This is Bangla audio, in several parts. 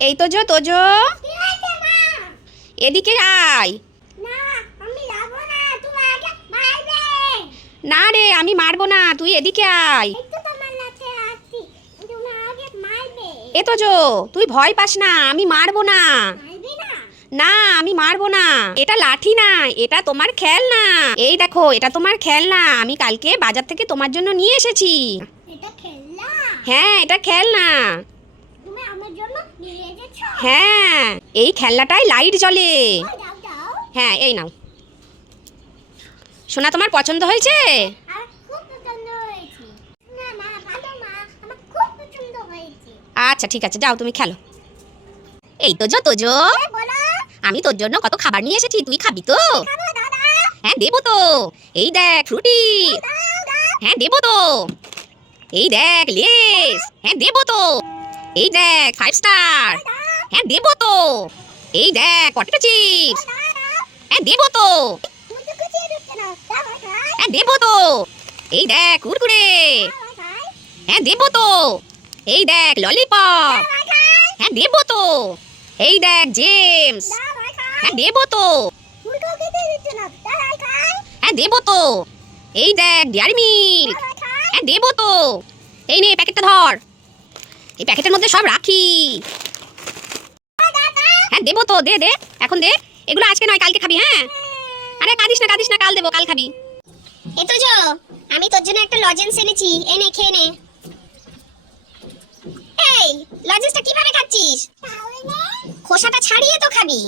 এই তোজো তোজো তো মা? এদিকে আয়। না রে আমি মারবো না তুই এদিকে আয়। এ তো তোজো তুই ভয় পাস না আমি মারবো না। না? না আমি মারবো না। এটা লাঠি না এটা তোমার খেলনা। এই দেখো এটা তোমার খেলনা আমি কালকে বাজার থেকে তোমার জন্য নিয়ে এসেছি। এটা খেলনা? হ্যাঁ এটা খেলনা তুমি আমার জন্য নিয়ে এসেছ হ্যাঁ এই খেলনাটায় লাইট জ্বলে। হ্যাঁ এই নাও। সোনা তোমার পছন্দ হয়েছে? আচ্ছা ঠিক আছে যাও তুমি খেলো। এই তো যো তোজো এ, আমি তোর জন্য কত খাবার নিয়ে এসেছি তুই খাবি তো? হ্যাঁ দেবো তো। এই দেখ ফ্রুটি হ্যাঁ দেবো তো। এই দেখ লেস। হ্যাঁ দেবো তো। এই দেখ ফাইভ স্টার হ্যাঁ দেবো তো। এই দেখ পটেটো চিপস হ্যাঁ দেবো তো। হ্যাঁ দেবো তো। এই দেখ, কুরকুরে। হ্যাঁ দেবো তো। এই দেখ ললিপপ হ্যাঁ দেবো তো। এই দেখ জেমস হ্যাঁ দেবো তো। হ্যাঁ দেবো তো। এই দেখ ডিয়ারি মিল্ক হ্যাঁ দেবো তো। এই নে প্যাকেটটা ধর। এই প্যাকেটের মধ্যে সব রাখি। হ্যাঁ দেবো তো, দে দে, এখন দে। এগুলো আজকে নয়, কালকে খাবি হ্যাঁ? আরে কাঁদিস না কাঁদিস না, কাল দেবো, কাল খাবি। এ তো জো, আমি তোর জন্য একটা লজেন্স এনেছি, এনে, খেয়ে নে। এই, লজেন্সটা কীভাবে খাচ্ছিস? খোসাটা ছাড়িয়ে তো খাবি।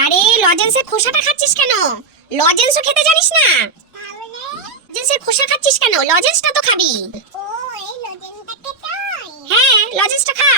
আরে লজেন্সের খোসাটা খাচ্ছিস কেন? লজেন্সও খেতে জানিস না? লজেন্সের খোসা খাচ্ছিস কেন? লজেন্সটা তো খাবি। ও এই লজেন্সটাকে চাই। হ্যাঁ লজেন্সটা খা।